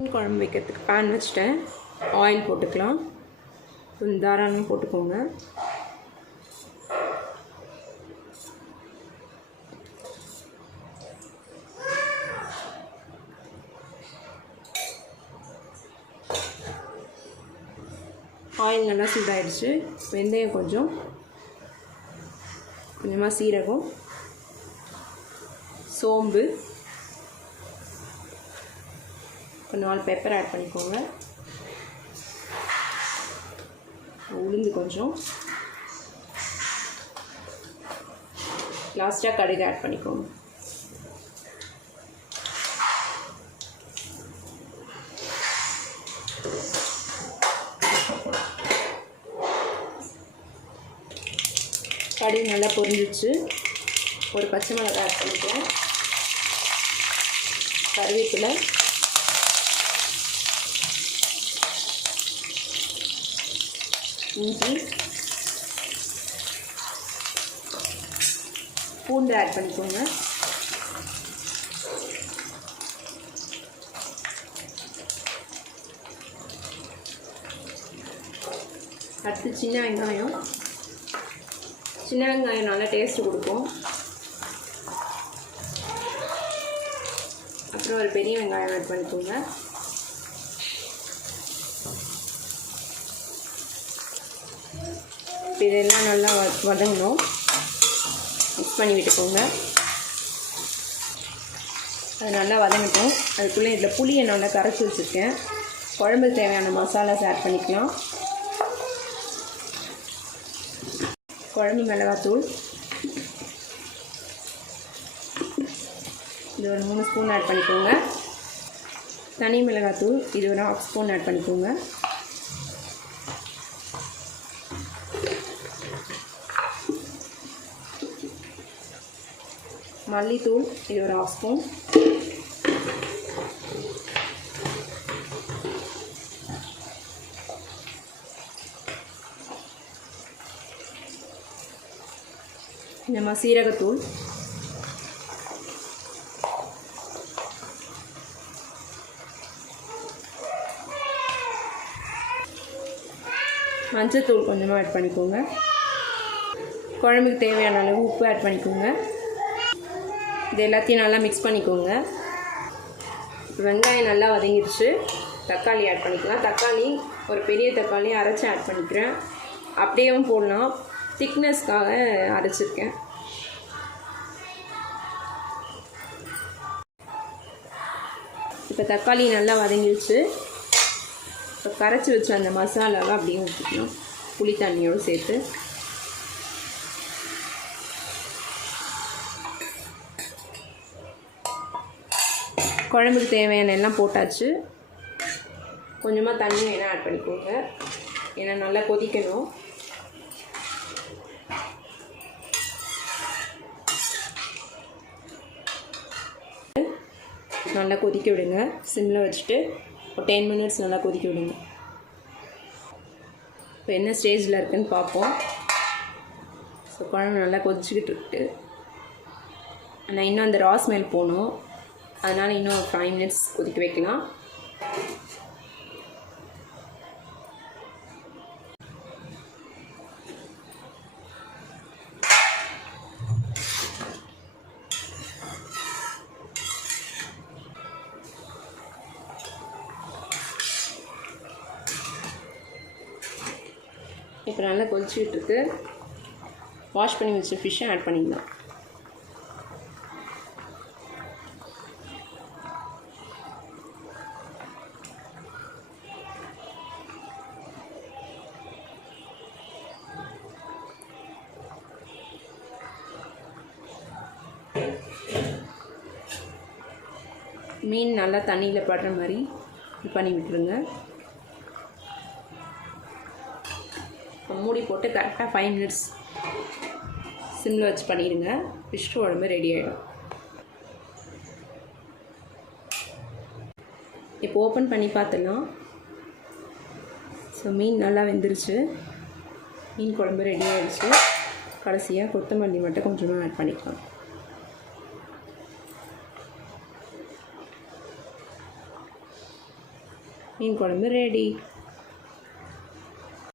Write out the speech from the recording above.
மீன் குழம்பு வைக்கிறதுக்கு பேன் வச்சுட்டேன். ஆயில் போட்டுக்கலாம். கொஞ்சம் தாராளமாக போட்டுக்கோங்க. ஆயில் நல்லா சூடாயிடுச்சு. வெந்தயம் கொஞ்சமாக சீரகம், சோம்பு, கொஞ்சம் 4 பெப்பர் ஆட் பண்ணிக்கோங்க. உளுந்து கொஞ்சம், லாஸ்ட்டாக கடுகு ஆட் பண்ணிக்கோங்க. கடுகு நல்லா பொரிஞ்சிச்சு. ஒரு பச்சை மிளகாய் ஆட் பண்ணிக்கலாம். கருவேப்பிலை, இஞ்சி, பூண்டு ஆட் பண்ணிக்கோங்க. அடுத்து சின்ன வெங்காயம் நல்லா டேஸ்ட்டு கொடுக்கும். அப்புறம் ஒரு பெரிய வெங்காயம் ஆட் பண்ணிக்கோங்க. இதெல்லாம் நல்லா வதங்கணும். மிக்ஸ் பண்ணி விட்டுக்கோங்க. அது நல்லா வதங்கட்டும். அதுக்குள்ளே இதில் புளியை நல்லா கரைச்சி வச்சுருக்கேன். குழம்புக்கு தேவையான மசாலாஸ் ஆட் பண்ணிக்கலாம். குழம்பு மிளகாத்தூள் இது ஒரு 3 ஸ்பூன் ஆட் பண்ணிக்கோங்க. தனி மிளகாத்தூள் இது ஒரு 1/2 ஸ்பூன் ஆட் பண்ணிக்கோங்க. மல்லித்தூள் இது ஒரு 1/2 ஸ்பூன். நம்ம சீரகத்தூள், மஞ்சத்தூள் கொஞ்சமாக ஆட் பண்ணிக்கோங்க. குழம்புக்கு தேவையான அளவு உப்பு ஆட் பண்ணிக்கோங்க. இது எல்லாத்தையும் நல்லா மிக்ஸ் பண்ணிக்கோங்க. வெங்காயம் நல்லா வதங்கிடுச்சு. தக்காளி ஆட் பண்ணிக்கலாம். தக்காளி ஒரு பெரிய தக்காளி அரைச்சி ஆட் பண்ணிக்கிறேன். அப்படியேவும் போடலாம். திக்னஸ்க்காக அரைச்சிருக்கேன். இப்போ தக்காளி நல்லா வதங்கிடுச்சு. இப்போ கரைச்சி வச்ச அந்த மசாலாவை அப்படியே ஊற்றிக்கலாம். புளி தண்ணியோடு சேர்த்து குழம்புக்கு தேவையான எல்லாம் போட்டாச்சு. கொஞ்சமாக தண்ணி வேணால் ஆட் பண்ணிக்கோங்க. ஏன்னா நல்லா கொதிக்கணும். நல்லா கொதிக்க விடுங்க. சிம்மில் வச்சுட்டு ஒரு 10 மினிட்ஸ் நல்லா கொதிக்க விடுங்க. இப்போ என்ன ஸ்டேஜில் இருக்குதுன்னு பார்ப்போம். ஸோ குழம்பு நல்லா கொதிச்சுக்கிட்டு இருக்கு. ஆனால் இன்னும் அந்த ரா ஸ்மெல் போகணும். அதனால் இன்னும் ஒரு 5 மினிட்ஸ் கொதிக்க வைக்கலாம். இப்போ நல்லா கொதிச்சுக்கிட்டு இருக்கு. வாஷ் பண்ணி வச்ச ஃபிஷ்ஷை ஆட் பண்ணிக்கலாம். மீன் நல்லா தண்ணியில் படுற மாதிரி பண்ணி விட்டுருங்க. மூடி போட்டு கரெக்டாக 5 மினிட்ஸ் சிம்மில் வச்சு பண்ணிடுங்க. ஃபிஷ் குழம்பு ரெடி ஆகிடும். இப்போ ஓப்பன் பண்ணி பார்த்துடலாம். ஸோ மீன் நல்லா வெந்துருச்சு. மீன் குழம்பு ரெடி ஆகிடுச்சு. கடைசியாக கொத்தமல்லி மட்டும் கொஞ்சமாக ஆட் பண்ணிக்கலாம். மீன் குழம்பு ரெடி.